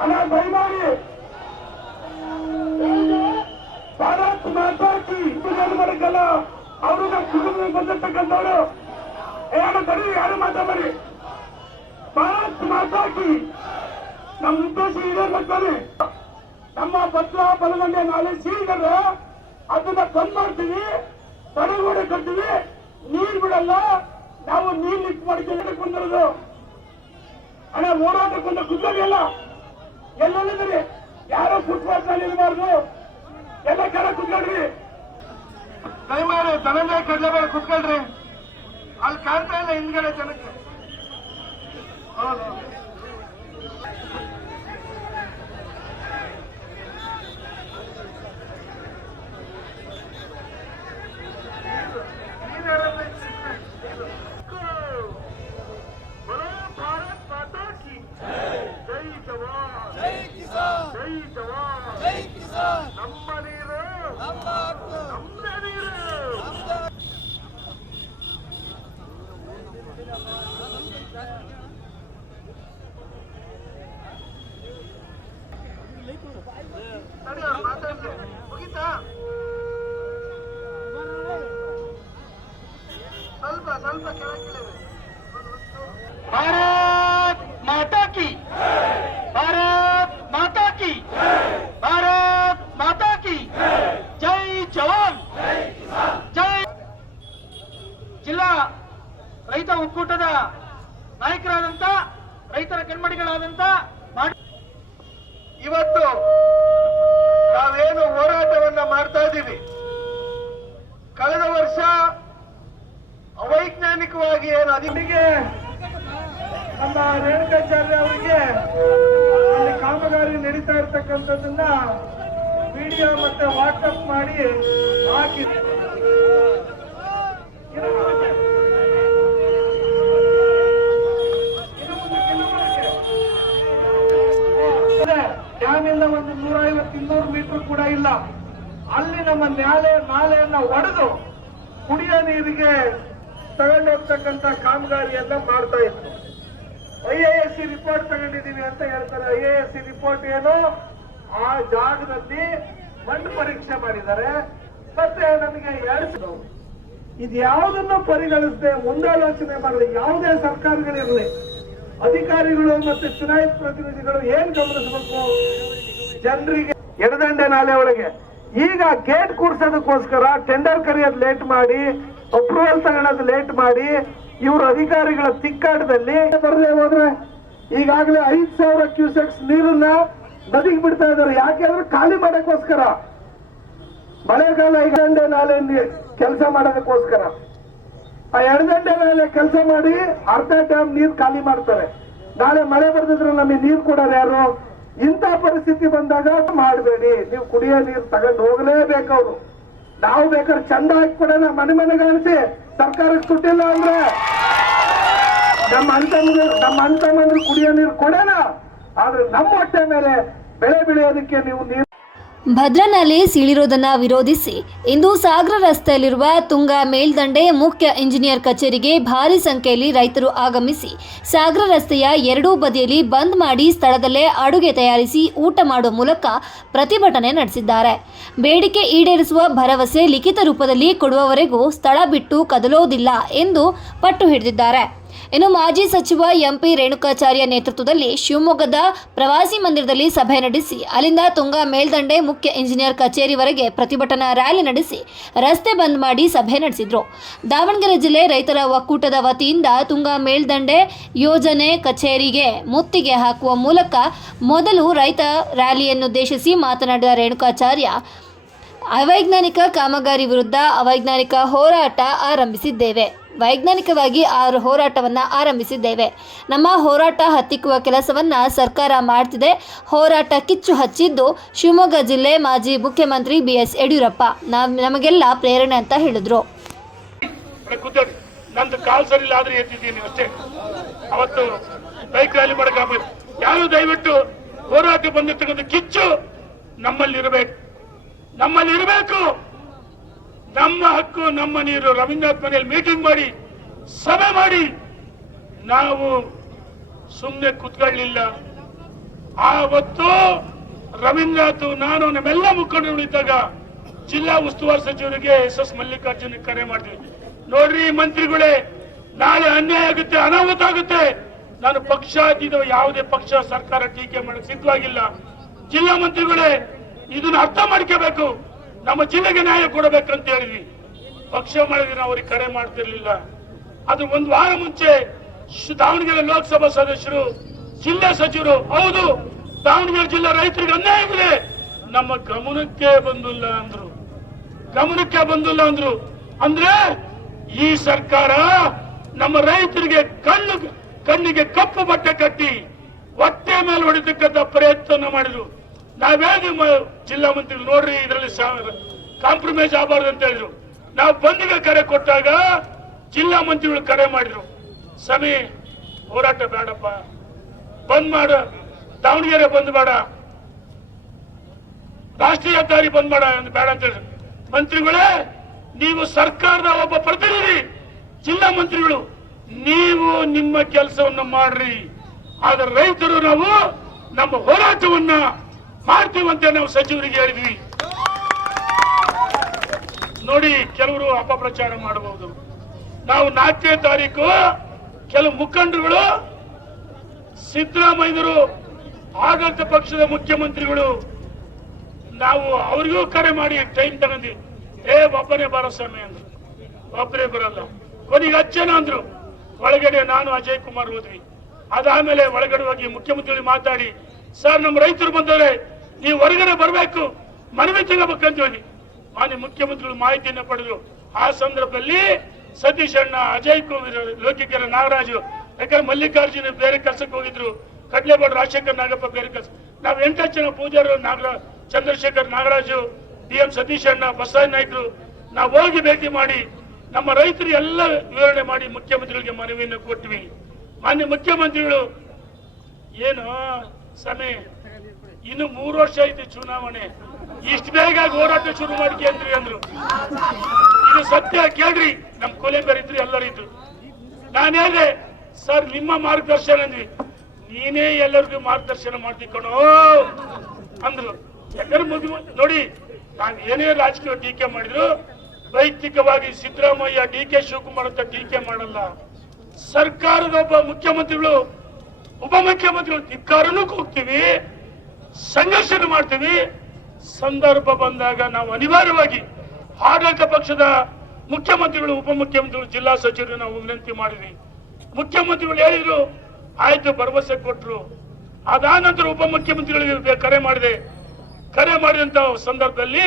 ಅಲ್ಲ ದಯಮಾಡಿ ಭಾರತ್ ಮಾತಾ ಕಿ ಮಾಡಕ್ಕಲ್ಲ ಅವರು ನಮ್ಮ ಕುಟುಂಬ ಬಂದಿರ್ತಕ್ಕಂಥವ್ರು. ಯಾರು ತಡಿ ಯಾರು ಮಾತಾಡಿ ಭಾರತ್ ಮಾತಾ ಕಿ. ನಮ್ಮ ಉದ್ದೇಶ ಇದೆ ನಮ್ಮ ಭದ್ರ ಬಲಗಂಡೆ ನಾಳೆ ಸೀಲ್ಗಡೆ ಅದನ್ನ ಬಂದ್ ಮಾಡ್ತೀವಿ ತಡೆಗೋಡೆ ಕಟ್ತೀವಿ. ನೀರ್ ಬಿಡಲ್ಲ ನಾವು ನೀರ್ ಲಿಫ್ಟ್ ಮಾಡ್ಕೊಂಡು ಕುಂದಿರೋದು. ಹಣ ಹೋರಾಟಕ್ಕೊಂದು ಕುದ್ದಲ್ಲ ಎಲ್ಲೆಲ್ಲಿದ್ದೀರಿ? ಯಾರೋ ಫುಟ್ಪಾತ್ನಲ್ಲಿ ಇರಬಾರ್ದು. ಎಲ್ಲ ಕಡೆ ಕುತ್ಕೊಳ್ರಿ. ದಯಮಾಡಿ ಧನಂಜಯ ಕಡ್ಲೆಬೇಡ ಕುತ್ಕೊಳ್ರಿ. ಅಲ್ಲಿ ಕಾಣ್ತಾ ಇಲ್ಲ ಹಿಂದ್ಗಡೆ ಜನಕ್ಕೆ ಹೌದು ಭಾರತ್ ಮಾತಾ ಕಿ ಜೈ ಜವಾನ್ ಜೈ ಕಿಸಾನ್ ಜೈ ಜವಾನ್ ಜೈ ಕಿಸಾನ್ ನಮ್ಮ ನೀರು ನಮ್ಮ ಹಕ್ಕು ನಮ್ಮ ನೀರು ನಮ್ದು ನಡಿ ಅವ್ರು ಮಾತಾಡ್ಲಿ ಮುಗೀತಾ ಸ್ವಲ್ಪ ಸ್ವಲ್ಪ ಕೆಳಗಿಳಿರಿ ಭಾರತ್ माता की। भारत माता की। भारत माता की। ಜೈ जवान। ಜೈ ಜಿಲ್ಲಾ ರೈತ ಒಕ್ಕೂಟದ ನಾಯಕರಾದಂತ ರೈತರ ಕಣ್ಮಡಿಗಳಾದಂತ ಮಾಡ್- ಇವತ್ತು ನಾವೇನು ಹೋರಾಟವನ್ನ ಮಾಡ್ತಾ ಇದ್ದೀವಿ. ಕಳೆದ ವರ್ಷ ಅವೈಜ್ಞಾನಿಕವಾಗಿ ಏನು ಅದಕ್ಕೆ ನಮ್ಮ ರೇಣುಕಾಚಾರ್ಯ ಅವರಿಗೆ ಅಲ್ಲಿ ಕಾಮಗಾರಿ ನಡೀತಾ ಇರ್ತಕ್ಕಂಥದ್ದನ್ನ ವಿಡಿಯೋ ಮತ್ತೆ ವಾಟ್ಸಪ್ ಮಾಡಿ ಹಾಕಿ. ಡ್ಯಾಮ್ ಇಂದ ಒಂದು ನೂರ ಐವತ್ತು ಇನ್ನೂರು ಮೀಟರ್ ಕೂಡ ಇಲ್ಲ. ಅಲ್ಲಿ ನಮ್ಮ ನಾಲೆ ನಾಲೆಯನ್ನ ಒಡೆದು ಕುಡಿಯೋ ನೀರಿಗೆ ತಗೊಂಡೋಗ್ತಕ್ಕಂತ ಕಾಮಗಾರಿಯನ್ನ ಮಾಡ್ತಾ ಇತ್ತು I A S C report ತಗೊಂಡಿದ್ದೀವಿ ಅಂತ ಹೇಳ್ತಾರೆ. I A S C report ಏನು? ಆ ಜಾಗದಲ್ಲಿ ಮಣ್ಣು ಪರೀಕ್ಷೆ ಮಾಡಿದ್ದಾರೆ. ಮತ್ತೆ ನಮಗೆ ಎರಡು ಇದು ಯಾವುದನ್ನು ಪರಿಗಣಿಸದೆ? ಮುಂದಾಲೋಚನೆ ಮಾಡದೆ ಯಾವುದೇ ಸರ್ಕಾರಗಳಿರಲಿ, ಅಧಿಕಾರಿಗಳು ಮತ್ತೆ ಚುನಾಯಿತ ಪ್ರತಿನಿಧಿಗಳು ಏನ್ ಗಮನಿಸಬೇಕು? ಜನರಿಗೆ ಎಡದಂಡೆ ನಾಲೆ ಒಳಗೆ. ಈಗ ಗೇಟ್ ಕೂರ್ಸೋದಕ್ಕೋಸ್ಕರ ಟೆಂಡರ್ ಕರೆಯೋದು ಲೇಟ್ ಮಾಡಿ ಅಪ್ರೂವಲ್ ತಗೊಳ್ಳೋದು ಲೇಟ್ ಮಾಡಿ ಇವರು ಅಧಿಕಾರಿಗಳ ತಿಕ್ಕಾಟದಲ್ಲಿ ಬರದೆ ಹೋದ್ರೆ ಈಗಾಗಲೇ ಐದ್ ಸಾವಿರ ಕ್ಯೂಸೆಕ್ಸ್ ನೀರನ್ನ ನದಿಗೆ ಬಿಡ್ತಾ ಇದ್ದಾರೆ. ಯಾಕೆ ಅಂದ್ರೆ ಖಾಲಿ ಮಾಡೋಕ್ಕೋಸ್ಕರ. ಮಳೆಗಾಲ ಐದಂಡೆ ನಾಲೆ ಕೆಲಸ ಮಾಡೋದಕ್ಕೋಸ್ಕರ. ಆ ಗಂಟೆ ನಾಲೆ ಕೆಲಸ ಮಾಡಿ ಅರ್ಧ ಡ್ಯಾಮ್ ನೀರು ಖಾಲಿ ಮಾಡ್ತಾರೆ. ನಾಳೆ ಮಳೆ ಬರ್ದಿದ್ರೆ ನಮಗೆ ನೀರು ಕೊಡೋರು ಯಾರು? ಇಂಥ ಪರಿಸ್ಥಿತಿ ಬಂದಾಗ ಮಾಡಬೇಡಿ. ನೀವು ಕುಡಿಯೋ ನೀರು ತಗೊಂಡು ಹೋಗಲೇಬೇಕು ಅವರು. ನಾವು ಬೇಕಾದ್ರೆ ಚಂದ ಹಾಕಿ ಕೊಡೋಣ. ಮನೆ ಮನೆಗೆ ಸರ್ಕಾರಕ್ಕೆ ಕೊಟ್ಟಿಲ್ಲ ಅಂದ್ರೆ ನಮ್ಮ ಅಂತಂದ್ರೆ ನಮ್ಮ ಅಂತಂದ್ರೆ ಕುಡಿಯೋ ನೀರು ಕೊಡೋಣ. ಆದ್ರೆ ನಮ್ಮ ಹೊಟ್ಟೆ ಮೇಲೆ ಬೆಳೆ ಬೆಳೆಯೋದಕ್ಕೆ ನೀವು ನೀರು ಭದ್ರನಲ್ಲಿ ಸೀಳಿರೋದನ್ನು ವಿರೋಧಿಸಿ ಇಂದು ಸಾಗರ ರಸ್ತೆಯಲ್ಲಿರುವ ತುಂಗಾ ಮೇಲ್ದಂಡೆ ಮುಖ್ಯ ಇಂಜಿನಿಯರ್ ಕಚೇರಿಗೆ ಭಾರಿ ಸಂಖ್ಯೆಯಲ್ಲಿ ರೈತರು ಆಗಮಿಸಿ ಸಾಗರ ರಸ್ತೆಯ ಎರಡೂ ಬದಿಯಲ್ಲಿ ಬಂದ್ ಮಾಡಿ ಸ್ಥಳದಲ್ಲೇ ಅಡುಗೆ ತಯಾರಿಸಿ ಊಟ ಮಾಡುವ ಮೂಲಕ ಪ್ರತಿಭಟನೆ ನಡೆಸಿದ್ದಾರೆ. ಬೇಡಿಕೆ ಈಡೇರಿಸುವ ಭರವಸೆ ಲಿಖಿತ ರೂಪದಲ್ಲಿ ಕೊಡುವವರೆಗೂ ಸ್ಥಳ ಬಿಟ್ಟು ಕದಲೋದಿಲ್ಲ ಎಂದು ಪಟ್ಟು ಹಿಡಿದಿದ್ದಾರೆ. ಇನ್ನು ಮಾಜಿ ಸಚಿವ ಎಂಪಿ ರೇಣುಕಾಚಾರ್ಯ ನೇತೃತ್ವದಲ್ಲಿ ಶಿವಮೊಗ್ಗದ ಪ್ರವಾಸಿ ಮಂದಿರದಲ್ಲಿ ಸಭೆ ನಡೆಸಿ, ಅಲ್ಲಿಂದ ತುಂಗಾ ಮೇಲ್ದಂಡೆ ಮುಖ್ಯ ಇಂಜಿನಿಯರ್ ಕಚೇರಿವರೆಗೆ ಪ್ರತಿಭಟನಾ ರ್ಯಾಲಿ ನಡೆಸಿ, ರಸ್ತೆ ಬಂದ್ ಮಾಡಿ ಸಭೆ ನಡೆಸಿದರು. ದಾವಣಗೆರೆ ಜಿಲ್ಲೆ ರೈತರ ಒಕ್ಕೂಟದ ವತಿಯಿಂದ ತುಂಗಾ ಮೇಲ್ದಂಡೆ ಯೋಜನೆ ಕಚೇರಿಗೆ ಮುತ್ತಿಗೆ ಹಾಕುವ ಮೂಲಕ ಮೊದಲು ರೈತ ರ್ಯಾಲಿಯನ್ನುದ್ದೇಶಿಸಿ ಮಾತನಾಡಿದ ರೇಣುಕಾಚಾರ್ಯ ಅವೈಜ್ಞಾನಿಕ ಕಾಮಗಾರಿ ವಿರುದ್ಧ ಅವೈಜ್ಞಾನಿಕ ಹೋರಾಟ ಆರಂಭಿಸಿದ್ದೇವೆ. ವೈಜ್ಞಾನಿಕವಾಗಿ ಆ ಹೋರಾಟವನ್ನು ಆರಂಭಿಸಿದ್ದೇವೆ. ನಮ್ಮ ಹೋರಾಟ ಹತ್ತಿಕ್ಕುವ ಕೆಲಸವನ್ನ ಸರ್ಕಾರ ಮಾಡ್ತಿದೆ. ಹೋರಾಟ ಕಿಚ್ಚು ಹಚ್ಚಿದ್ದು ಶಿವಮೊಗ್ಗ ಜಿಲ್ಲೆ ಮಾಜಿ ಮುಖ್ಯಮಂತ್ರಿ ಬಿ ಎಸ್ ಯಡಿಯೂರಪ್ಪ ನಮಗೆಲ್ಲ ಪ್ರೇರಣೆ ಅಂತ ಹೇಳಿದ್ರು. ಬೈಕ್ ರ್ಯಾಲಿ ಯಾರು ದಯವಿಟ್ಟು ಹೋರಾಟ ಬಂದಿರ್ತಕ್ಕಂಥ ಕಿಚ್ಚು ನಮ್ಮಲ್ಲಿ ಇರಬೇಕು ನಮ್ಮಲ್ಲಿ ಇರಬೇಕು. ನಮ್ಮ ಹಕ್ಕು, ನಮ್ಮ ನೀರು. ರವೀಂದ್ರನಾಥ್ ಮನೆಯಲ್ಲಿ ಮೀಟಿಂಗ್ ಮಾಡಿ, ಸಭೆ ಮಾಡಿ. ನಾವು ಸುಮ್ಮನೆ ಕುತ್ಕೊಳ್ಳಿಲ್ಲ. ಆವತ್ತು ರವೀಂದ್ರನಾಥ್, ನಾನು ನಮ್ಮೆಲ್ಲ ಮುಖಂಡರು ಇದ್ದಾಗ ಜಿಲ್ಲಾ ಉಸ್ತುವಾರಿ ಸಚಿವರಿಗೆ ಎಸ್ ಎಸ್ ಮಲ್ಲಿಕಾರ್ಜುನ ಕರೆ ಮಾಡಿದ್ವಿ. ನೋಡ್ರಿ ಮಂತ್ರಿಗಳೇ, ನಾಳೆ ಅನ್ಯಾಯ ಆಗುತ್ತೆ, ಅನಾಹುತ ಆಗುತ್ತೆ. ನಾನು ಪಕ್ಷಾತೀತ ಯಾವುದೇ ಪಕ್ಷ ಸರ್ಕಾರ ಟೀಕೆ ಮಾಡಕ್ಕೆ ಸಿದ್ಧವಾಗಿಲ್ಲ. ಜಿಲ್ಲಾ ಮಂತ್ರಿಗಳೇ ಇದನ್ನ ಅರ್ಥ ಮಾಡ್ಕೋಬೇಕು. ನಮ್ಮ ಜಿಲ್ಲೆಗೆ ನ್ಯಾಯ ಕೊಡಬೇಕಂತ ಹೇಳಿದ್ವಿ. ಪಕ್ಷ ಮಾಡಿದ್ರೆ ನಾವು ಅವ್ರಿಗೆ ಕರೆ ಮಾಡ್ತಿರ್ಲಿಲ್ಲ. ಅದು ಒಂದು ವಾರ ಮುಂಚೆ ದಾವಣಗೆರೆ ಲೋಕಸಭಾ ಸದಸ್ಯರು, ಜಿಲ್ಲಾ ಸಚಿವರು, ಹೌದು, ದಾವಣಗೆರೆ ಜಿಲ್ಲಾ ರೈತರಿಗೆ ಅನ್ಯಾಯ ಇದ್ರೆ ನಮ್ಮ ಗಮನಕ್ಕೆ ಬಂದಿಲ್ಲ ಅಂದ್ರು. ಗಮನಕ್ಕೆ ಬಂದಿಲ್ಲ ಅಂದ್ರು. ಅಂದ್ರೆ ಈ ಸರ್ಕಾರ ನಮ್ಮ ರೈತರಿಗೆ ಕಣ್ಣು ಕಣ್ಣಿಗೆ ಕಪ್ಪು ಬಟ್ಟೆ ಕಟ್ಟಿ ಹೊಟ್ಟೆ ಮೇಲೆ ಹೊಡಿತಕ್ಕಂಥ ಪ್ರಯತ್ನ ಮಾಡಿದ್ರು. ನಾವೇನು ನಿಮ್ಮ ಜಿಲ್ಲಾ ಮಂತ್ರಿಗಳು ನೋಡ್ರಿ, ಇದರಲ್ಲಿ ಕಾಂಪ್ರಮೈಸ್ ಆಗಬಾರ್ದು ಅಂತ ಹೇಳಿದ್ರು. ನಾವು ಬಂದಿಗೆ ಕರೆ ಕೊಟ್ಟಾಗ ಜಿಲ್ಲಾ ಮಂತ್ರಿಗಳು ಕರೆ ಮಾಡಿದ್ರು. ಸಮಿ, ಹೋರಾಟ ಬೇಡಪ್ಪ. ಬಂದ್ ಮಾಡ, ದಾವಣಗೆರೆ ಬಂದ್ ಬೇಡ ರಾಷ್ಟ್ರೀಯ ಹೆದ್ದಾರಿ ಬಂದ್ ಅಂತ ಬೇಡ ಅಂತ ಹೇಳಿದ್ರು. ಮಂತ್ರಿಗಳೇ, ನೀವು ಸರ್ಕಾರದ ಒಬ್ಬ ಪ್ರತಿನಿಧಿ. ಜಿಲ್ಲಾ ಮಂತ್ರಿಗಳು, ನೀವು ನಿಮ್ಮ ಕೆಲಸವನ್ನು ಮಾಡ್ರಿ. ಆದ್ರೆ ರೈತರು ನಾವು ನಮ್ಮ ಹೋರಾಟವನ್ನ ಮಾಡ್ತೀವಂತ ನಾವು ಸಚಿವರಿಗೆ ಹೇಳಿದ್ವಿ. ನೋಡಿ, ಕೆಲವರು ಅಪಪ್ರಚಾರ ಮಾಡಬಹುದು. ನಾವು ನಾಲ್ಕನೇ ತಾರೀಕು ಕೆಲವು ಮುಖಂಡರುಗಳು ಸಿದ್ದರಾಮಯ್ಯರು ಆಡಳಿತ ಪಕ್ಷದ ಮುಖ್ಯಮಂತ್ರಿಗಳು, ನಾವು ಅವ್ರಿಗೂ ಕರೆ ಮಾಡಿ ಟೈಮ್ ತಗೊಂಡಿ, ಏ, ಒಬ್ಬನೇ ಬರೋ ಸಮಯ ಅಂದ್ರು. ಒಬ್ಬರೇ ಬರಲ್ಲ. ಕೊನೆಗೆ ಅಚ್ಚನ ಅಂದ್ರು. ಒಳಗಡೆ ನಾನು ಅಜಯ್ ಕುಮಾರ್ ಹೋದ್ವಿ. ಅದಾದ್ಮೇಲೆ ಒಳಗಡೆ ಹೋಗಿ ಮುಖ್ಯಮಂತ್ರಿಗಳು ಮಾತಾಡಿ, ಸರ್, ನಮ್ಮ ರೈತರು ಬಂದವ್ರೆ ನೀವು ಹೊರಗಡೆ ಬರಬೇಕು. ಮನವಿ ತಗೋಬೇಕಂತ ಹೇಳಿ. ಮಾನ್ಯ ಮುಖ್ಯಮಂತ್ರಿಗಳು ಮಾಹಿತಿಯನ್ನು ಪಡೆದ್ರು ಆ ಸಂದರ್ಭದಲ್ಲಿ ಸತೀಶ್ ಅಣ್ಣ, ಅಜಯ್ ಕುಮಾರ್ ಲೋಕಿಕರ ನಾಗರಾಜು, ಯಾಕಂದ್ರೆ ಮಲ್ಲಿಕಾರ್ಜುನ ಬೇರೆ ಕೆಲಸಕ್ಕೆ ಹೋಗಿದ್ರು. ಕಡ್ಲೆಬಾಡು ರಾಜಶೇಖರ್ ನಾಗಪ್ಪ ಬೇರೆ ಕೆಲಸ. ನಾವು ಎಂಟು ಜನ ಪೂಜಾರು ನಾಗರ, ಚಂದ್ರಶೇಖರ್, ನಾಗರಾಜು, ಡಿ ಎಂ ಸತೀಶ್ ಅಣ್ಣ, ಬಸವರಾಜ ನಾಯ್ಕರು, ನಾವು ಹೋಗಿ ಭೇಟಿ ಮಾಡಿ, ನಮ್ಮ ರೈತರು ಎಲ್ಲ ವಿವರಣೆ ಮಾಡಿ ಮುಖ್ಯಮಂತ್ರಿಗಳಿಗೆ ಮನವಿಯನ್ನು ಕೊಟ್ವಿ. ಮಾನ್ಯ ಮುಖ್ಯಮಂತ್ರಿಗಳು, ಏನು ಸಮಯ? ಇನ್ನು ಮೂರು ವರ್ಷ ಐತಿ ಚುನಾವಣೆ. ಇಷ್ಟು ಬೇಗ ಹೋರಾಟ ಶುರು ಮಾಡಿ ಅಂದ್ರಿ ಅಂದ್ರು. ಇದು ಸತ್ಯ ಕೇಳ್ರಿ, ನಮ್ ಕೊಲೆ ಇದ್ರು ಎಲ್ಲರಿದ್ರು. ನಾನು ಹೇಳಿದೆ, ಸರ್, ನಿಮ್ಮ ಮಾರ್ಗದರ್ಶನ ಅಂದ್ವಿ. ನೀನೇ ಎಲ್ಲರಿಗೂ ಮಾರ್ಗದರ್ಶನ ಮಾಡ್ತಿಕೊಂಡು ಅಂದ್ರು. ಎಲ್ಲರೂ ಮುಗಿ ನೋಡಿ ನಾನು ಏನೇ ರಾಜಕೀಯ ಟೀಕೆ ಮಾಡಿದ್ರು, ವೈಯಕ್ತಿಕವಾಗಿ ಸಿದ್ದರಾಮಯ್ಯ, ಡಿ ಕೆ ಶಿವಕುಮಾರ್ ಅಂತ ಟೀಕೆ ಮಾಡಲ್ಲ. ಸರ್ಕಾರದ ಒಬ್ಬ ಮುಖ್ಯಮಂತ್ರಿಗಳು ಉಪಮುಖ್ಯಮಂತ್ರಿಗಳು ಧಿಕ್ಕಾರನೂ ಹೋಗ್ತೀವಿ ಸಂಘರ್ಷನ ಮಾಡ್ತೀವಿ. ಸಂದರ್ಭ ಬಂದಾಗ ನಾವು ಅನಿವಾರ್ಯವಾಗಿ ಆಡಳಿತ ಪಕ್ಷದ ಮುಖ್ಯಮಂತ್ರಿಗಳು, ಉಪಮುಖ್ಯಮಂತ್ರಿಗಳು, ಜಿಲ್ಲಾ ಸಚಿವರು ನಾವು ವಿನಂತಿ ಮಾಡಿದ್ವಿ. ಮುಖ್ಯಮಂತ್ರಿಗಳು ಹೇಳಿದ್ರು, ಆಯ್ತು, ಭರವಸೆ ಕೊಟ್ಟರು ಅದಾದ ನಂತರ ಉಪಮುಖ್ಯಮಂತ್ರಿಗಳಿಗೆ ಕರೆ ಮಾಡಿದೆ. ಕರೆ ಮಾಡಿದಂತ ಸಂದರ್ಭದಲ್ಲಿ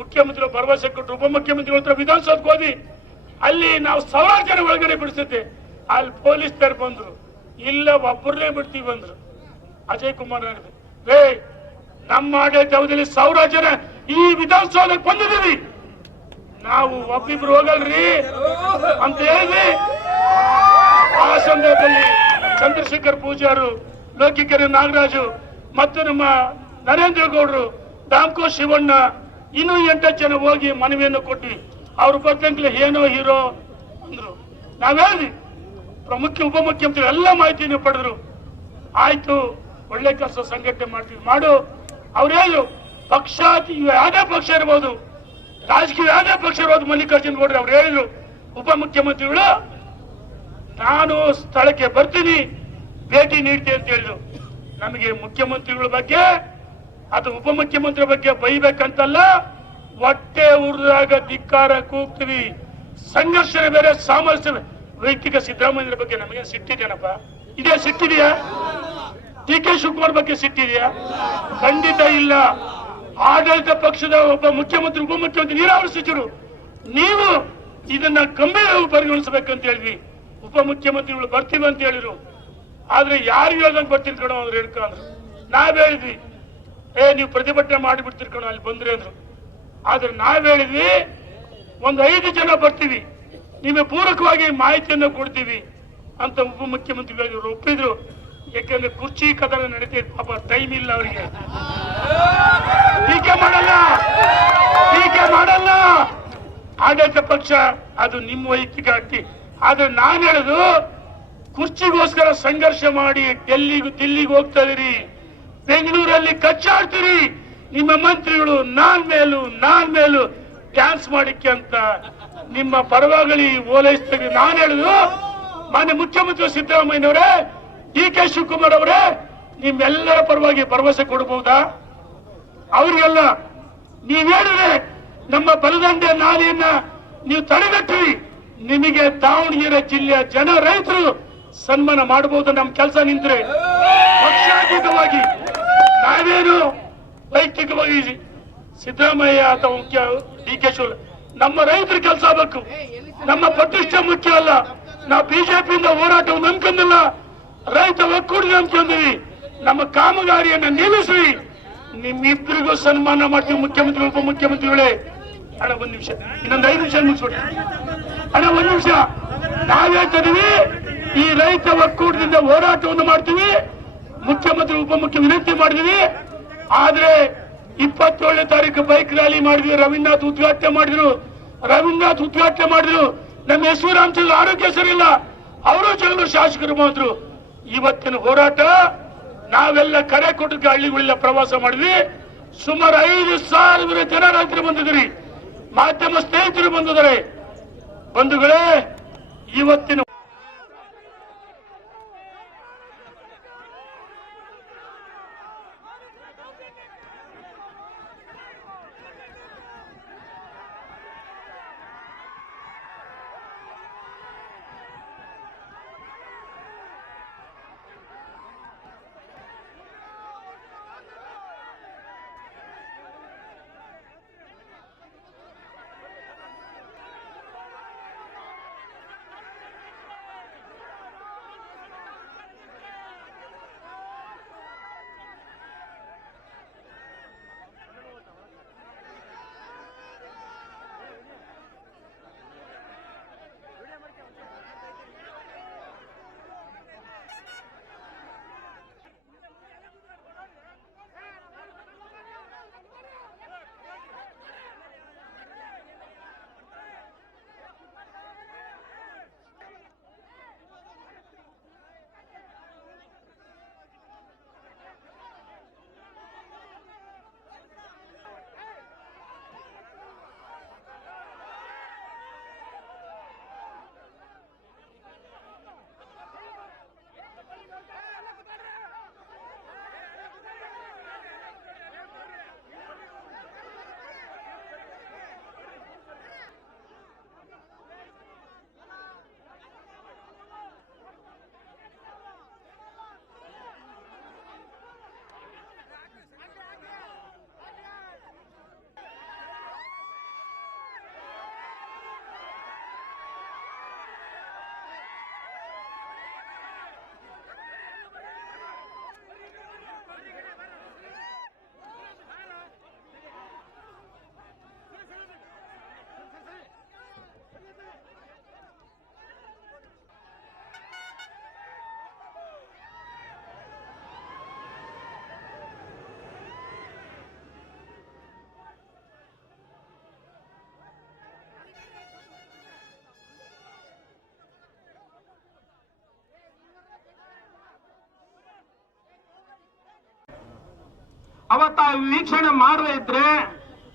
ಮುಖ್ಯಮಂತ್ರಿಗಳು ಭರವಸೆ ಕೊಟ್ಟರು ಉಪಮುಖ್ಯಮಂತ್ರಿಗಳ ಹತ್ರ ವಿಧಾನಸೌಧಕ್ಕೆ ಹೋದಿ ಅಲ್ಲಿ ನಾವು ಸಾವಿರಾರು ಜನ ಒಳಗಡೆ ಬಿಡಿಸುತ್ತೆ ಅಲ್ಲಿ ಪೊಲೀಸ್ ಬಂದ್ರು. ಇಲ್ಲ, ಒಬ್ಬರನ್ನೇ ಬಿಡ್ತೀವಿ ಬಂದ್ರು ಅಜಯ್ ಕುಮಾರ್ ಹೇಳಿದ್ರು ರೇ ನಮ್ಮ ಆಡಳಿತ ಅವಧಿಯಲ್ಲಿ ಸಾವಿರ ಜನ ಈ ವಿಧಾನಸೌಧಕ್ಕೆ ಬಂದಿದ್ದೀವಿ. ನಾವು ಒಬ್ಬಿಬ್ರು ಹೋಗಲ್ರಿ ಅಂತ ಹೇಳಿ ಆ ಸಂದರ್ಭದಲ್ಲಿ ಚಂದ್ರಶೇಖರ್ ಪೂಜಾರು, ಲೋಕಿಕರಿ ನಾಗರಾಜು ಮತ್ತು ನಮ್ಮ ನರೇಂದ್ರ ಗೌಡರು, ದಾಮಕೋ ಶಿವಣ್ಣ ಇನ್ನೂ ಎಂಟತ್ತು ಜನ ಹೋಗಿ ಮನವಿಯನ್ನು ಕೊಟ್ವಿ ಅವ್ರು ಬರ್ತಂಕ್ಲೆ ಏನೋ ಹೀರೋ ಅಂದ್ರು. ನಾವೇ ಹೇಳಿದ್ವಿ, ಪ್ರಮುಖ, ಉಪಮುಖ್ಯಮಂತ್ರಿ ಎಲ್ಲ ಮಾಹಿತಿಯನ್ನು ಪಡೆದ್ರು. ಆಯ್ತು ಒಳ್ಳೆ ಕೆಲಸ ಸಂಘಟನೆ ಮಾಡ್ತೀವಿ. ಮಾಡು. ಅವ್ರು ಹೇಳು ಪಕ್ಷ ಯಾವುದೇ ಪಕ್ಷ ಇರ್ಬೋದು. ರಾಜಕೀಯ ಯಾವುದೇ ಪಕ್ಷ ಇರ್ಬೋದು, ಮಲ್ಲಿಕಾರ್ಜುನ್ ಗೌಡ್ರೆ ಅವ್ರು ಹೇಳಿದ್ರು. ಉಪಮುಖ್ಯಮಂತ್ರಿಗಳು ನಾನು ಸ್ಥಳಕ್ಕೆ ಬರ್ತೀನಿ, ಭೇಟಿ ನೀಡ್ತೀನಿ ಅಂತ ಹೇಳಿದ್ರು. ನಮಗೆ ಮುಖ್ಯಮಂತ್ರಿಗಳ ಬಗ್ಗೆ ಅದು ಉಪಮುಖ್ಯಮಂತ್ರಿ ಬಗ್ಗೆ ಬೈಬೇಕಂತಲ್ಲ, ಹೊಟ್ಟೆ ಉರಿದಾಗ ಧಿಕ್ಕಾರ ಕೂಗ್ತೀವಿ. ಸಂಘರ್ಷ ಬೇರೆ, ಸಾಮರಸ್ಯ. ವೈಯಕ್ತಿಕ ಸಿದ್ದರಾಮಯ್ಯರ ಬಗ್ಗೆ ನಮಗೆ ಸಿಟ್ಟಿದೇನಪ್ಪ ಇದೇ ಸಿಟ್ಟಿದೆಯಾ? ಡಿ ಕೆ ಶಿವಕುಮಾರ್ ಬಗ್ಗೆ ಸಿಟ್ಟಿದೆಯಾ? ಖಂಡಿತ ಇಲ್ಲ. ಆಡಳಿತ ಪಕ್ಷದ ಒಬ್ಬ ಮುಖ್ಯಮಂತ್ರಿ, ಉಪಮುಖ್ಯಮಂತ್ರಿ ನೀರಾವರಿ ಸಚಿವರು, ನೀವು ಇದನ್ನ ಗಂಭೀರವಾಗಿ ಪರಿಗಣಿಸಬೇಕಂತ ಹೇಳಿದ್ವಿ. ಉಪಮುಖ್ಯಮಂತ್ರಿಗಳು ಬರ್ತೀವಿ ಅಂತ ಹೇಳಿದ್ರು. ಆದ್ರೆ ಯಾರು ಹೇಳ್ದಂಗೆ ಬರ್ತೀರಿ ಕಣೋ ಅಂದ್ರೆ ಹೇಳ್ಕೊಂಡ್ರು ನಾವ್ ಹೇಳಿದ್ವಿ. ಏ, ನೀವು ಪ್ರತಿಭಟನೆ ಮಾಡಿಬಿಡ್ತೀರಿ ಕಣೋ, ಅಲ್ಲಿ ಬಂದ್ರೆ ಅಂದ್ರು. ಆದ್ರೆ ನಾವ್ ಹೇಳಿದ್ವಿ, ಒಂದ್ ಐದು ಜನ ಬರ್ತೀವಿ. ನಿಮಗೆ ಪೂರಕವಾಗಿ ಮಾಹಿತಿಯನ್ನು ಕೊಡ್ತೀವಿ ಅಂತ ಉಪಮುಖ್ಯಮಂತ್ರಿಗಳು ಒಪ್ಪಿದ್ರು. ಯಾಕಂದ್ರೆ ಕುರ್ಚಿ ಕದನ ನಡೀತಿದೆ ಪಾಪ ಟೈಮ್ ಇಲ್ಲ ಅವರಿಗೆ. ಟೀಕೆ ಮಾಡಲ್ಲ. ಟೀಕೆ ಮಾಡಲ್ಲ. ಆಡಳಿತ ಪಕ್ಷ ಅದು ನಿಮ್ಮ ವೈಯಕ್ತಿಕ ಹಕ್ಕಿ. ಆದ್ರೆ ನಾನ್ ಹೇಳುದು, ಕುರ್ಚಿಗೋಸ್ಕರ ಸಂಘರ್ಷ ಮಾಡಿ ಡೆಲ್ಲಿ ದಿಲ್ಲಿಗೆ ಹೋಗ್ತಾ ಇದೀರಿ ಬೆಂಗಳೂರಲ್ಲಿ ಕಚ್ಚಾಡ್ತೀರಿ. ನಿಮ್ಮ ಮಂತ್ರಿಗಳು ನಾನ್ ಮೇಲೂ ನಾನ್ ಮೇಲೂ ಡ್ಯಾನ್ಸ್ ಮಾಡಿಕ್ಕೆ ಅಂತ ನಿಮ್ಮ ಪರವಾಗಲಿ ಓಲೈಸ್ತೀವಿ ನಾನ್ ಹೇಳುದು, ಮಾನ್ಯ ಮುಖ್ಯಮಂತ್ರಿ ಸಿದ್ದರಾಮಯ್ಯನವರೇ ಡಿ ಕೆ ಶಿವಕುಮಾರ್ ಅವರೇ, ನಿಮ್ಮೆಲ್ಲರ ಪರವಾಗಿ ಭರವಸೆ ಕೊಡಬಹುದಾ? ಅವರಿಗೆಲ್ಲ ನೀವ್ ಹೇಳಿದ್ರೆ ನಮ್ಮ ಬಲದಂಡೆ ನಾಲಿಯನ್ನ ನೀವು ತಡೆಗಟ್ಟಿ ನಿಮಗೆ ದಾವಣಗೆರೆ ಜಿಲ್ಲೆಯ ಜನ ರೈತರು ಸನ್ಮಾನ ಮಾಡಬಹುದು ನಮ್ಮ ಕೆಲಸ ನಿಂತರೆ ಪಕ್ಷಾತೀತವಾಗಿ ನಾವೇನು ವೈಯಕ್ತಿಕವಾಗಿ ಸಿದ್ದರಾಮಯ್ಯ ಅಥವಾ ಮುಖ್ಯ ಡಿ ಕೆ ಶಿವ ನಮ್ಮ ರೈತರ ಕೆಲಸ ಆಗಬೇಕು. ನಮ್ಮ ಪ್ರತಿಷ್ಠೆ ಮುಖ್ಯ ಅಲ್ಲ. ನಾವು ಬಿಜೆಪಿಯಿಂದ ಹೋರಾಟವನ್ನು ನಂಬ್ಕೊಂಡಿಲ್ಲ. ರೈತ ಒಕ್ಕೂಟ ನಂಬ್ಕೊಂಡಿವಿ ನಮ್ಮ ಕಾಮಗಾರಿಯನ್ನ ನಿಲ್ಲಿಸ್ರಿ. ನಿಮ್ಮಿಬ್ಬರಿಗೂ ಸನ್ಮಾನ ಮಾಡ್ತೀವಿ ಮುಖ್ಯಮಂತ್ರಿ, ಉಪಮುಖ್ಯಮಂತ್ರಿಗಳೇ. ಅಣ್ಣ, ಒಂದ್ ನಿಮಿಷ. ಇನ್ನೊಂದು ಐದು ನಿಮಿಷ ಮುಗಿಸ್ಬಿಡಿ ಅಣ್ಣ, ಒಂದ್ ನಿಮಿಷ. ನಾವೇಳ್ತಿದೀವಿ ಈ ರೈತ ಒಕ್ಕೂಟದಿಂದ ಹೋರಾಟವನ್ನು ಮಾಡ್ತೀವಿ. ಮುಖ್ಯಮಂತ್ರಿ ಉಪಮುಖ್ಯ ವಿನಂತಿ ಮಾಡಿದೀವಿ. ಆದ್ರೆ ಇಪ್ಪತ್ತೇಳನೇ ತಾರೀಕು ಬೈಕ್ ರ್ಯಾಲಿ ಮಾಡಿದ್ವಿ. ರವೀಂದ್ರನಾಥ್ ಉದ್ಘಾಟನೆ ಮಾಡಿದ್ರು. ರವೀಂದ್ರನಾಥ್ ಉದ್ಘಾಟನೆ ಮಾಡಿದ್ರು. ನಮ್ಮ ರಾಮಚಂದ್ರ ಆರೋಗ್ಯ ಸರಿಯಿಲ್ಲ ಅವರು ಜನರು ಶಾಸಕರು ಮಾಡಿದ್ರು ಇವತ್ತಿನ ಹೋರಾಟ, ನಾವೆಲ್ಲ ಕರೆ ಕೊಟ್ಟಿದ್ದ ಹಳ್ಳಿಗಳೆಲ್ಲ ಪ್ರವಾಸ ಮಾಡಿದ್ವಿ. ಸುಮಾರು ಐದು ಸಾವಿರ ಜನ ರೈತರು ಬಂದಿದ್ರಿ ಮಾಧ್ಯಮ ಸ್ನೇಹಿತರು ಬಂದಿದ್ದಾರೆ. ಬಂಧುಗಳೇ, ಇವತ್ತಿನ ಅವತ್ತ ವೀಕ್ಷಣೆ ಮಾಡದೇ ಇದ್ರೆ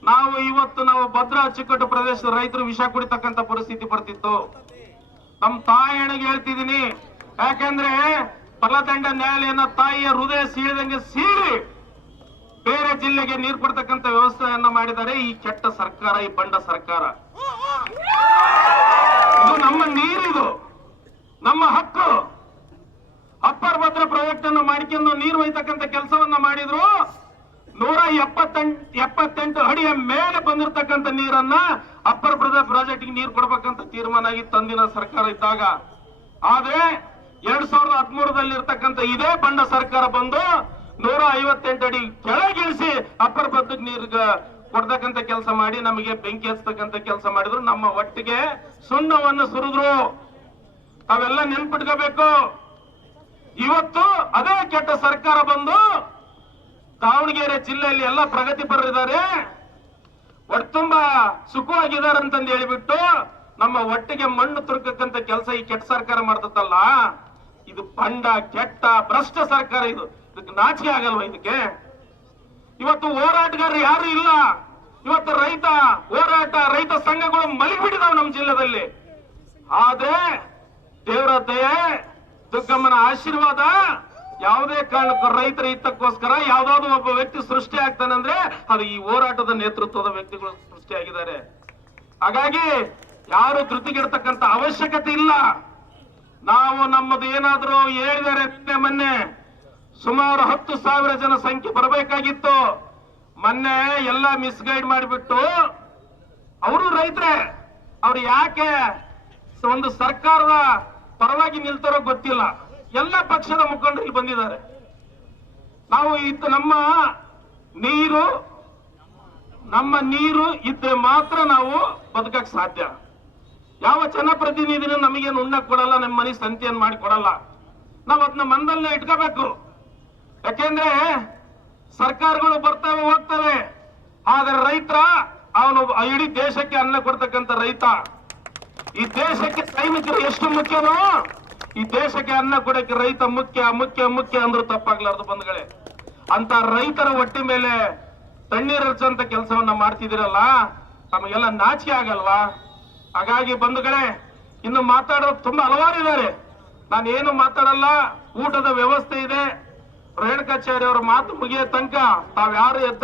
ನಾವು ಇವತ್ತು ನಾವು ಭದ್ರಾ ಅಚ್ಚುಕಟ್ಟು ಪ್ರದೇಶದ ರೈತರು ವಿಷ ಕುಡಿತಕ್ಕಂತ ಪರಿಸ್ಥಿತಿ ಬರ್ತಿತ್ತು. ನಮ್ ತಾಯಿಯಣಿಗೆ ಹೇಳ್ತಿದೀನಿ ಯಾಕಂದ್ರೆ ಬಲದಂಡ ನ್ಯಾಯಾಲಯನ ತಾಯಿಯ ಹೃದಯ ಸೀಳದಂಗೆ ಸೀಳಿ ಬೇರೆ ಜಿಲ್ಲೆಗೆ ನೀರು ಕೊಡ್ತಕ್ಕಂತ ವ್ಯವಸ್ಥೆಯನ್ನ ಮಾಡಿದ್ದಾರೆ ಈ ಕೆಟ್ಟ ಸರ್ಕಾರ, ಈ ಬಂಡ ಸರ್ಕಾರ. ಇದು ನಮ್ಮ ನೀರಿದು ನಮ್ಮ ಹಕ್ಕು. ಅಪ್ಪರ್ ಭದ್ರ ಪ್ರಾಜೆಕ್ಟ್ ಅನ್ನು ಮಾಡ್ಕೊಂಡು ನೀರು ಒಯ್ತಕ್ಕಂತ ಕೆಲಸವನ್ನ ಮಾಡಿದ್ರು. ಎಪ್ಪತ್ತೆಂಟು ಎಪ್ಪತ್ತೆಂಟು ಅಡಿಯ ಮೇಲೆ ಬಂದಿರತಕ್ಕಂಥ ನೀರನ್ನ ಅಪ್ಪರ್ ಬ್ರದರ್ ಪ್ರಾಜೆಕ್ಟ್ ನೀರು ಕೊಡ್ಬೇಕಂತ ತೀರ್ಮಾನ ಆಗಿತ್ತು ತಂದಿನ ಸರ್ಕಾರ ಇದ್ದಾಗ. ಆದ್ರೆ ಎರಡ್ ಸಾವಿರದ ಹದಿಮೂರದಲ್ಲಿ ಇರ್ತಕ್ಕಂಥ ಇದೇ ಬಂಡ ಸರ್ಕಾರ ಬಂದು ನೂರ ಐವತ್ತೆಂಟು ಅಡಿ ಕೆಳಗಿಳಿಸಿ ಅಪ್ಪರ್ ಭದ್ರಕ್ಕೆ ನೀರು ಕೊಡ್ತಕ್ಕಂಥ ಕೆಲಸ ಮಾಡಿ, ನಮಗೆ ಬೆಂಕಿ ಹಚ್ತಕ್ಕಂಥ ಕೆಲಸ ಮಾಡಿದ್ರು. ನಮ್ಮ ಒಟ್ಟಿಗೆ ಸುಣ್ಣವನ್ನು ಸುರಿದ್ರು. ಅವೆಲ್ಲ ನೆನ್ಪಿಟ್ಕೋಬೇಕು. ಇವತ್ತು ಅದೇ ಕೆಟ್ಟ ಸರ್ಕಾರ ಬಂದು ದಾವಣಗೆರೆ ಜಿಲ್ಲೆಯಲ್ಲಿ ಎಲ್ಲ ಪ್ರಗತಿಪರರಿದ್ದಾರೆ ಒಟ್ಟುಂಬ ಸುಖವಾಗಿದ್ದಾರೆ ಅಂತಂದು ಹೇಳಿಬಿಟ್ಟು ನಮ್ಮ ಒಟ್ಟಿಗೆ ಮಣ್ಣು ತುರ್ಕಕ್ಕಂತ ಕೆಲಸ ಈ ಕೆಟ್ಟ ಸರ್ಕಾರ ಮಾಡ್ತತ್ತಲ್ಲ, ಇದು ಬಂಡ ಕೆಟ್ಟ, ಭ್ರಷ್ಟ ಸರ್ಕಾರ ಇದು. ಇದಕ್ಕೆ ನಾಚಿಕೆ ಆಗಲ್ವಾ ಇದಕ್ಕೆ? ಇವತ್ತು ಹೋರಾಟಗಾರರು ಯಾರು ಇಲ್ಲ. ಇವತ್ತು ರೈತ, ಹೋರಾಟ ರೈತ ಸಂಘಗಳು ಮಲಗಿಬಿಟ್ಟಿದಾವೆ ನಮ್ಮ ಜಿಲ್ಲೆದಲ್ಲಿ. ಆದ್ರೆ ದೇವರ ದಯೆ ದುಗ್ಗಮ್ಮನ ಆಶೀರ್ವಾದ ಯಾವುದೇ ಕಾರಣಕ್ಕೂ ರೈತರ ಹಿತಕ್ಕೋಸ್ಕರ ಯಾವ್ದಾದ್ರು ಒಬ್ಬ ವ್ಯಕ್ತಿ ಸೃಷ್ಟಿ ಆಗ್ತಾನಂದ್ರೆ ಅದು ಈ ಹೋರಾಟದ ನೇತೃತ್ವದ ವ್ಯಕ್ತಿಗಳು ಸೃಷ್ಟಿಯಾಗಿದ್ದಾರೆ. ಹಾಗಾಗಿ ಯಾರು ಧೃತಿಗಿಡ್ತಕ್ಕಂತ ಅವಶ್ಯಕತೆ ಇಲ್ಲ. ನಾವು ನಮ್ಮದು ಏನಾದ್ರೂ ಹೇಳಿದರೆ ಮೊನ್ನೆ ಸುಮಾರು ಹತ್ತು ಸಾವಿರ ಜನ ಸಂಖ್ಯೆ ಬರಬೇಕಾಗಿತ್ತು. ಮೊನ್ನೆ ಎಲ್ಲ ಮಿಸ್ಗೈಡ್ ಮಾಡಿಬಿಟ್ಟು ಅವರು ರೈತರೇ, ಅವ್ರು ಯಾಕೆ ಒಂದು ಸರ್ಕಾರದ ಪರವಾಗಿ ನಿಲ್ತಾರೋ ಗೊತ್ತಿಲ್ಲ. ಎಲ್ಲ ಪಕ್ಷದ ಮುಖಂಡರು ಇಲ್ಲಿ ಬಂದಿದ್ದಾರೆ. ನಾವು ಇತ್ತು ನಮ್ಮ ನೀರು ನಮ್ಮ ನೀರು ಇದ್ರೆ ಮಾತ್ರ ನಾವು ಬದುಕಕ್ಕೆ ಸಾಧ್ಯ. ಯಾವ ಜನಪ್ರತಿನಿಧಿನೂ ನಮಗೇನು ಉಣ್ಣಕ್ ಕೊಡಲ್ಲ, ನಮ್ಮ ಮನೆ ಸಂತಿಯನ್ನು ಮಾಡಿ ಕೊಡಲ್ಲ. ನಾವು ಅದನ್ನ ಮನದಲ್ಲೇ ಇಟ್ಕೋಬೇಕು. ಯಾಕೆಂದ್ರೆ ಸರ್ಕಾರಗಳು ಬರ್ತವೆ, ಹೋಗ್ತವೆ. ಆದ್ರೆ ರೈತ ಅವನು ಇಡೀ ದೇಶಕ್ಕೆ ಅನ್ನ ಕೊಡ್ತಕ್ಕಂತ ರೈತ. ಈ ದೇಶಕ್ಕೆ ಸೈನಿಕರು ಎಷ್ಟು ಮುಖ್ಯನೋ ಈ ದೇಶಕ್ಕೆ ಅನ್ನ ಕೊಡಕ್ಕೆ ರೈತ ಮುಖ್ಯ ಮುಖ್ಯ ಮುಖ್ಯ ಅಂದ್ರೂ ತಪ್ಪಾಗ್ಲಾರ್ದು ಬಂಧುಗಳೇ. ಅಂತ ರೈತರ ಹೊಟ್ಟೆ ಮೇಲೆ ತಣ್ಣೀರ್ ಹಚ್ಚಂತ ಕೆಲಸವನ್ನ ಮಾಡ್ತಿದಿರಲ್ಲ ತಮಗೆಲ್ಲ ನಾಚಿಕೆ ಆಗಲ್ವಾ? ಹಾಗಾಗಿ ಬಂಧುಗಳೇ, ಇನ್ನು ಮಾತಾಡೋದು ತುಂಬಾ ಹಲವಾರು ಇದ್ದಾರೆ ನಾನು ಏನು ಮಾತಾಡಲ್ಲ, ಊಟದ ವ್ಯವಸ್ಥೆ ಇದೆ. ರೇಣುಕಾಚಾರ್ಯ ಅವರ ಮಾತು ಮುಗಿಯೋ ತನಕ ತಾವ್ಯಾರು ಎದ್ದ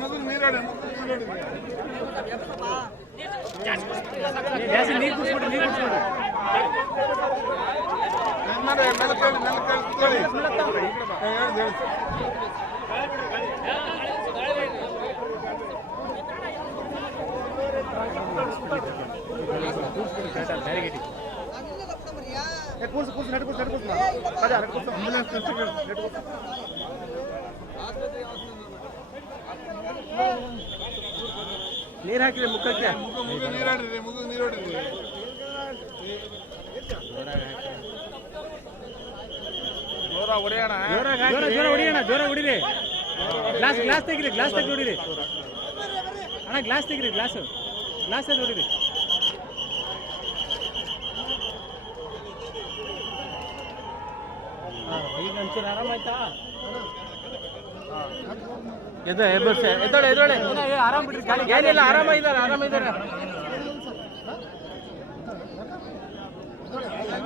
ముగ్గురు మీరాడు ముగ్గురు ನೀರು ನೀರು ಬೇಕೇ ಬೇಕು ಬೇಕೇ ಬೇಕು ಪೊಲೀಸರ ದೌರ್ಜನ್ಯಕ್ಕೆ ಪೊಲೀಸರ ದೌರ್ಜನ್ಯಕ್ಕೆ ನೀರ್ ಹಾಕಿದೆ ಮುಖಕ್ಕೆ ಜೋರ ಜೋರ ಹೊಡಿಯೋಣ ಜೋರ ಹೊಡಿರಿ. ಗ್ಲಾಸ್ ಗ್ಲಾಸ್ ತೆಗಿರಿ ಗ್ಲಾಸ್ ತೆಗೆದು ಹೊಡಿರಿ ಅಣ್ಣ ಗ್ಲಾಸ್ ತೆಗಿರಿ ಗ್ಲಾಸ್. ಗ್ಲಾಸ್ ತೆಗೆದು ಹೊಡಿರಿ ಈಗ ಒಂಚೂರು ಆರಾಮಾಯ್ತಾ ಎದ ಎಬ್ಬರ್ಸೆ ಎದ್ದೋಳೆ ಎದ್ದೋಳೆ. ಆರಾಮ್ ಬಿಡ್ರಿ ಏನಿಲ್ಲ ಆರಾಮ ಇದ್ದಾರೆ ಆರಾಮ ಇದ್ದಾರೆ ಹಿಂದೆ ಬರ್ರಿ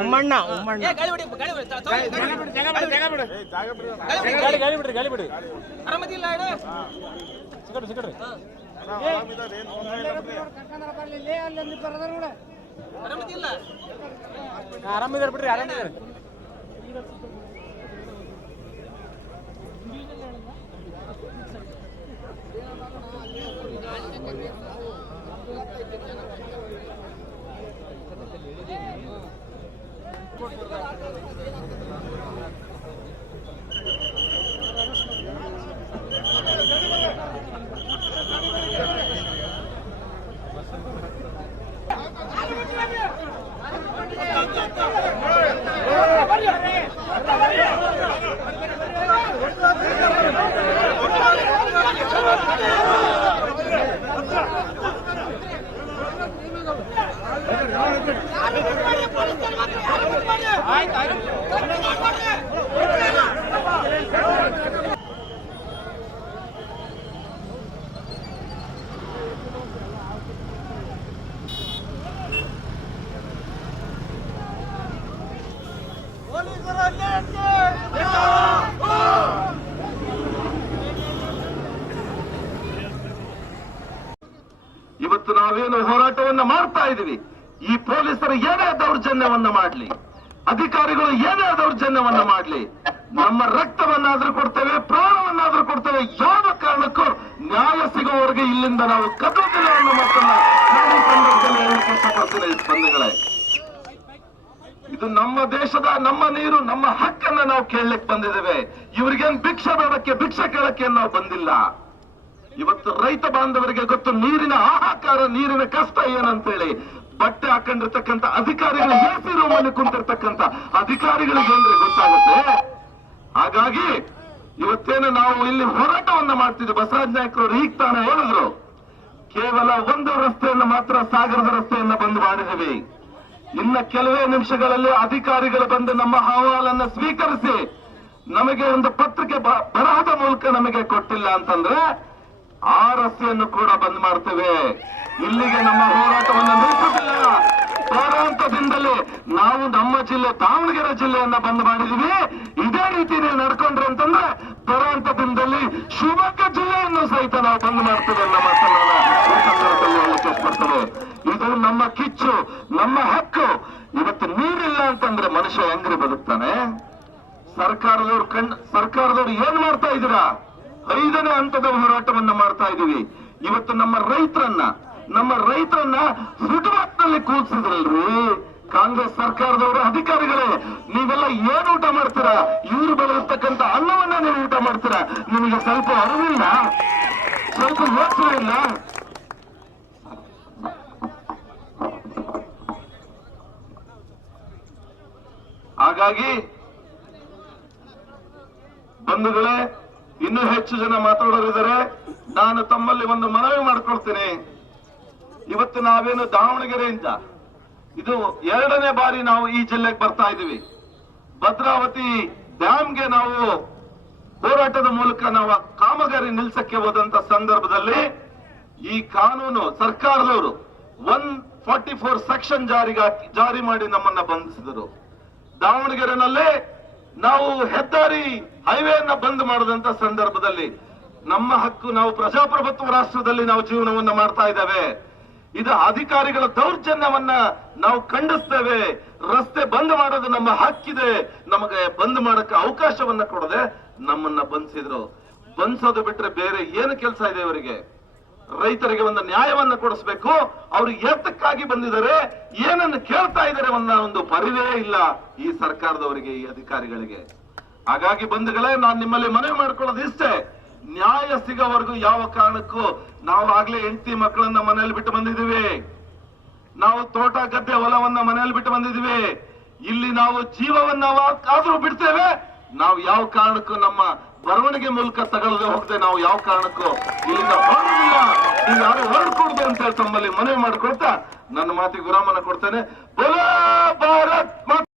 ಉಮ್ಮಣ್ಣ ಉಮ್ಮಣ್ಣ. ಗಾಳಿ ಗಾಳಿ ಬಿಡ್ರಿ ಗಾಳಿ ಬಿಡ್ರಿ ಸಿಗಡ್ರಿ ಸಿಗಡ್ರಿ ಆರಾಮಿದಾರ ಬಿಡ್ರಿ ಆರಾಮಿದಾರ? ದೌರ್ಜನ್ಯವನ್ನ ಮಾಡ್ಲಿ. ಅಧಿಕಾರಿಗಳು ಏನೇ ದೌರ್ಜನ್ಯವನ್ನ ಮಾಡ್ಲಿ. ನಮ್ಮ ರಕ್ತವನ್ನಾದ್ರೂ ಕೊಡ್ತೇವೆ, ಪ್ರಾಣವನ್ನಾದ್ರೂ ಕೊಡ್ತೇವೆ. ಯಾವ ಕಾರಣಕ್ಕೂ ನ್ಯಾಯ ಸಿಗುವವರೆಗೆ ಇಲ್ಲಿಂದ ನಾವು ಕದೋದಿಲ್ಲ ಅನ್ನೋ ಮಾತನ್ನ ನಾನು ಸಂದರ್ಭದಲ್ಲಿ ಇದು ನಮ್ಮ ದೇಶದ, ನಮ್ಮ ನೀರು, ನಮ್ಮ ಹಕ್ಕನ್ನ ನಾವು ಕೇಳಲಿಕ್ಕೆ ಬಂದಿದ್ದೇವೆ. ಇವ್ರಿಗೇನ್ ಭಿಕ್ಷೆ ಬೇಡಕ್ಕೆ, ಭಿಕ್ಷೆ ಕೇಳಕ್ಕೆ ನಾವು ಬಂದಿಲ್ಲ. ಇವತ್ತು ರೈತ ಬಾಂಧವರಿಗೆ ಗೊತ್ತು, ನೀರಿನ ಹಾಹಾಕಾರ, ನೀರಿನ ಕಷ್ಟ ಏನಂತೇಳಿ. ಬಟ್ಟೆ ಹಾಕೊಂಡಿರ್ತಕ್ಕಂಥ ಅಧಿಕಾರಿಗಳು ಎಸಿ ರೂಮ್ ಅಲ್ಲಿ ಕುಂತಿರ್ತಕ್ಕಂಥ ಅಂದ್ರೆ ಗೊತ್ತಾಗುತ್ತೆ. ಹಾಗಾಗಿ ಇವತ್ತೇನು ನಾವು ಇಲ್ಲಿ ಹೋರಾಟವನ್ನ ಮಾಡ್ತಿದ್ವಿ. ಬಸವರಾಜ್ ನಾಯಕರು ಈಗ ತಾನೇ ಹೇಳಿದ್ರು. ಕೇವಲ ಒಂದು ರಸ್ತೆಯನ್ನು ಮಾತ್ರ ಸಾಗರದ ರಸ್ತೆಯನ್ನ ಬಂದ್ ಮಾಡಿದೀವಿ ಇನ್ನ ಕೆಲವೇ ನಿಮಿಷಗಳಲ್ಲಿ ಅಧಿಕಾರಿಗಳು ಬಂದು ನಮ್ಮ ಅಹವಾಲನ್ನ ಸ್ವೀಕರಿಸಿ ನಮಗೆ ಒಂದು ಪತ್ರಿಕೆ ಬರಹದ ಮೂಲಕ ನಮಗೆ ಕೊಟ್ಟಿಲ್ಲ ಅಂತಂದ್ರೆ ಆ ರಸ್ತೆಯನ್ನು ಕೂಡ ಬಂದ್ ಮಾಡ್ತೇವೆ. ಇಲ್ಲಿಗೆ ನಮ್ಮ ಹೋರಾಟವನ್ನು ನಿಲ್ಲಿಸುವುದಿಲ್ಲ. ಹೋರಾಟದಿಂದಲೇ ನಾವು ನಮ್ಮ ಜಿಲ್ಲೆ, ದಾವಣಗೆರೆ ಜಿಲ್ಲೆಯನ್ನ ಬಂದ್ ಮಾಡಿದೀವಿ. ಇದೇ ರೀತಿ ನೀವು ನಡ್ಕೊಂಡ್ರೆ ಅಂತಂದ್ರೆ ದಿನದಲ್ಲಿ ಶಿವಮೊಗ್ಗ ಜಿಲ್ಲೆಯನ್ನು ಸಹಿತ ನಾವು ಬಂದ್ ಮಾಡ್ತೇವೆ ಅನ್ನೋ ಮಾತನ್ನ ಸಂದರ್ಭದಲ್ಲಿ ಇದು ನಮ್ಮ ಕಿಚ್ಚು, ನಮ್ಮ ಹಕ್ಕು. ಇವತ್ತು ನೀರಿಲ್ಲ ಅಂತಂದ್ರೆ ಮನುಷ್ಯ ಹೆಂಗ್ರಿ ಬದುಕ್ತಾನೆ? ಸರ್ಕಾರದವ್ರು ಕಣ್ ಸರ್ಕಾರದವ್ರು ಏನ್ ಮಾಡ್ತಾ ಇದ್ದೀರಾ? ಐದನೇ ಹಂತದ ಹೋರಾಟವನ್ನ ಮಾಡ್ತಾ ಇದ್ದೀವಿ. ಇವತ್ತು ನಮ್ಮ ರೈತರನ್ನ ನಮ್ಮ ರೈತರನ್ನ ಫುಟ್ಪಾತ್ನಲ್ಲಿ ಕೂರಿಸಿದ್ರಲ್ರಿ? ಕಾಂಗ್ರೆಸ್ ಸರ್ಕಾರದವರು ಅಧಿಕಾರಿಗಳೇ, ನೀವೆಲ್ಲ ಏನ್ ಊಟ ಮಾಡ್ತೀರಾ? ಇವ್ರು ಬೆಳೆದಿರ್ತಕ್ಕಂಥ ಅನ್ನವನ್ನ ನೀವು ಊಟ ಮಾಡ್ತೀರಾ? ನಿಮಗೆ ಸ್ವಲ್ಪ ಅರಿವಿಲ್ಲ? ಸ್ವಲ್ಪ ಯೋಚನೆ ಇಲ್ಲ? ಹಾಗಾಗಿ, ಬಂಧುಗಳೇ ಇನ್ನೂ ಹೆಚ್ಚು ಜನ ಮಾತಾಡೋರಿದ್ದಾರೆ. ನಾನು ತಮ್ಮಲ್ಲಿ ಒಂದು ಮನವಿ ಮಾಡ್ಕೊಳ್ತೇನೆ. ಇವತ್ತು ನಾವೇನು ದಾವಣಗೆರೆಯಿಂದ, ಇದು ಎರಡನೇ ಬಾರಿ ನಾವು ಈ ಜಿಲ್ಲೆಗೆ ಬರ್ತಾ ಇದ್ದೀವಿ. ಭದ್ರಾವತಿ ಡ್ಯಾಮ್ಗೆ ನಾವು ಹೋರಾಟದ ಮೂಲಕ ನಾವು ಕಾಮಗಾರಿ ನಿಲ್ಸಕ್ಕೆ ಹೋದಂತ ಸಂದರ್ಭದಲ್ಲಿ ಈ ಕಾನೂನು ಸರ್ಕಾರದವರು ಒನ್ ಫಾರ್ಟಿ ಫೋರ್ ಸೆಕ್ಷನ್ ಜಾರಿಗೆ ಜಾರಿ ಮಾಡಿ ನಮ್ಮನ್ನ ಬಂಧಿಸಿದರು. ದಾವಣಗೆರೆನಲ್ಲಿ ನಾವು ಹೆದ್ದಾರಿ ಹೈವೇಯನ್ನ ಬಂದ್ ಮಾಡದಂತ ಸಂದರ್ಭದಲ್ಲಿ ನಮ್ಮ ಹಕ್ಕು ನಾವು ಪ್ರಜಾಪ್ರಭುತ್ವ ರಾಷ್ಟ್ರದಲ್ಲಿ ನಾವು ಜೀವನವನ್ನ ಮಾಡ್ತಾ ಇದ್ದೇವೆ. ಇದು ಅಧಿಕಾರಿಗಳ ದೌರ್ಜನ್ಯವನ್ನ ನಾವು ಖಂಡಿಸ್ತೇವೆ. ರಸ್ತೆ ಬಂದ್ ಮಾಡೋದು ನಮ್ಮ ಹಕ್ಕಿದೆ. ನಮಗೆ ಬಂದ್ ಮಾಡಕ್ಕೆ ಅವಕಾಶವನ್ನ ಕೊಡದೆ ನಮ್ಮನ್ನ ಬಂಧಿಸಿದ್ರು. ಬಂಧಿಸೋದು ಬಿಟ್ರೆ ಬೇರೆ ಏನು ಕೆಲಸ ಇದೆ ಇವರಿಗೆ? ರೈತರಿಗೆ ಒಂದು ನ್ಯಾಯವನ್ನು ಕೊಡಿಸ್ಬೇಕು. ಅವರು ಎತ್ತಕ್ಕಾಗಿ ಬಂದಿದ್ದಾರೆ, ಏನನ್ನು ಕೇಳ್ತಾ ಇದ್ದಾರೆ ಒಂದು ಪರಿವೇ ಇಲ್ಲ ಈ ಸರ್ಕಾರದವರಿಗೆ, ಈ ಅಧಿಕಾರಿಗಳಿಗೆ. ಹಾಗಾಗಿ ಬಂಧುಗಳೇ, ನಾನು ನಿಮ್ಮಲ್ಲಿ ಮನವಿ ಮಾಡ್ಕೊಳ್ಳೋದು ಇಷ್ಟೇ. ನ್ಯಾಯ ಸಿಗೋವರೆಗೂ ಯಾವ ಕಾರಣಕ್ಕೂ ನಾವು ಆಗ್ಲೇ ಹೆಂಡತಿ ಮಕ್ಕಳನ್ನ ಮನೆಯಲ್ಲಿ ಬಿಟ್ಟು ಬಂದಿದ್ದೀವಿ. ನಾವು ತೋಟ, ಗದ್ದೆ, ಹೊಲವನ್ನ ಮನೆಯಲ್ಲಿ ಬಿಟ್ಟು ಬಂದಿದ್ದೀವಿ. ಇಲ್ಲಿ ನಾವು ಜೀವವನ್ನ ಆದ್ರೂ ಬಿಡ್ತೇವೆ. ನಾವು ಯಾವ ಕಾರಣಕ್ಕೂ ನಮ್ಮ ಬರವಣಿಗೆ ಮೂಲಕ ತಗೊಳ್ಳದೆ ಹೋಗದೆ ನಾವು ಯಾವ ಕಾರಣಕ್ಕೂ ಇಲ್ಲಿಂದ ಹೊರಡುದಿಲ್ಲ ನೀವು ಯಾರು ಹೊರಡ್ಕೊಡ್ದು ಅಂತ ಹೇಳಿ ತಮ್ಮಲ್ಲಿ ಮನವಿ ಮಾಡಿಕೊಡ್ತಾ ನನ್ನ ಮಾತಿಗೆ ವಿರಾಮನ ಕೊಡ್ತೇನೆ. ಭಾರತ್